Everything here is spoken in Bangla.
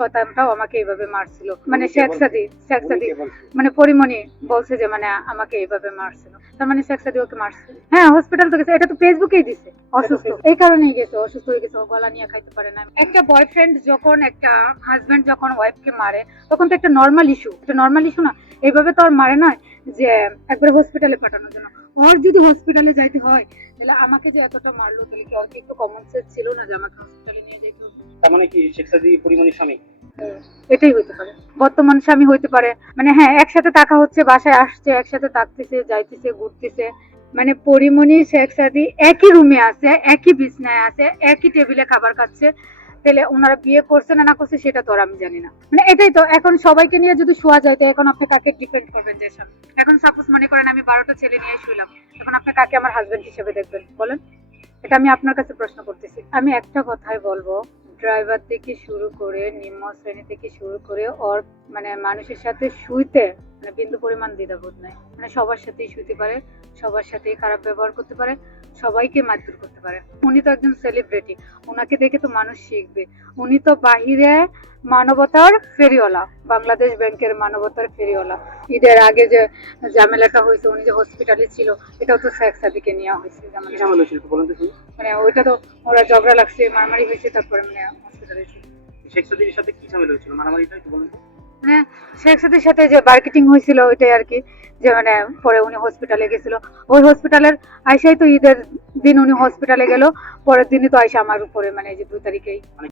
শতাংশটাও আমাকে এইভাবে মারছিল। মানে শেখ সাদি শেখ সাদি। মানে পরিমণি বলছে যে মানে আমাকে এইভাবে মারছিল। তার মানে শেখ সাদি ওকে মারছে। হ্যাঁ হসপিটাল তো গেছে। এটা তো ফেসবুকেই দিছে। অসুস্থ। এই কারণেই গেছে অসুস্থ হয়ে গেছে। গলা নিয়ে খাইতে পারে না। একটা বয়ফ্রেন্ড যখন একটা হাজবেন্ড যখন ওয়াইফকে মারে তখন তো একটা নর্মাল ইস্যু একটা নর্মাল ইস্যু না। এইভাবে তো আর মারে না যে একবারে হসপিটালে পাঠানোর জন্য। ওর যদি হসপিটালে যাইতে হয় তাহলে আমাকে যে এতটা মারলো তাহলে কি ওর কি একটু কমন সেন্স ছিল না যে আমাকে হসপিটালে নিয়ে যাইতে হবে? তার মানে কি শেখ সাদি স্বামী? এটাই হতে পারে। বর্তমান স্বামী হইতে পারে। মানে হ্যাঁ একসাথে থাকা হচ্ছে, বাসায় আসছে, একসাথে থাকতেছে, যাইতেছে, ঘুরতেছে। মানে পরিমণি, শেখ সাদি একই রুমে আছে, একই বিছনায় আছে, একই টেবিলে খাবার খাচ্ছে। তাহলে ওনারা বিয়ে করছে না না করছে, সেটা তো আর আমি জানি না। মানে এটাই তো, এখন সবাইকে নিয়ে যদি শোয়া যায়, তো এখন আপনি কাকে ডিপেন্ড করবেন যে এখন সাপোজ মনে করেন আমি বারোটা ছেলে নিয়ে শুইলাম, এখন আপনি কাকে আমার হাজবেন্ড হিসেবে দেখবেন? বলেন। এটা আমি আপনার কাছে প্রশ্ন করতেছি। আমি একটা কথাই বলব ড্রাইভার থেকে শুরু করে, নিম্ন শ্রেণি থেকে শুরু করে ওর মানে মানুষের সাথে শুইতে মানে বিন্দু পরিমাণ দ্বিধাবোধ নাই। মানে সবার সাথেই শুইতে পারে, সবার সাথেই খারাপ ব্যবহার করতে পারে, সবাইকে মারধর করতে পারে। উনি তো একজন সেলিব্রিটি ওনাকে দেখে তো মানুষ শিখবে। উনি তো বাহিরে মানবতার ফেরিওয়ালা বাংলাদেশ ব্যাংকের মানবতার ফেরিওয়ালা। ঈদের আগে যে ঝামেলাটা হয়েছে উনি যে হসপিটালে ছিল এটাও তো শেখ সাদিকে নেওয়া হয়েছে। মানে ওইটা তো ওরা ঝগড়া লাগছে মারামারি হয়েছে তারপরে মানে হসপিটালে ছিল। শেখ সাদির সাথে কি ঝামেলা হয়েছিল? মারামারিটা একটু বলুন মানে শেখ সাথীর সাথে যে মার্কেটিং হয়েছিল ওইটাই আর কি। যে মানে পরে উনি হসপিটালে গেছিল। ওই হসপিটালের তো ঈদের দিন উনি হসপিটালে গেল পরের দিনই তো আইসা আমার উপরে মানে যে দুই তারিখেই।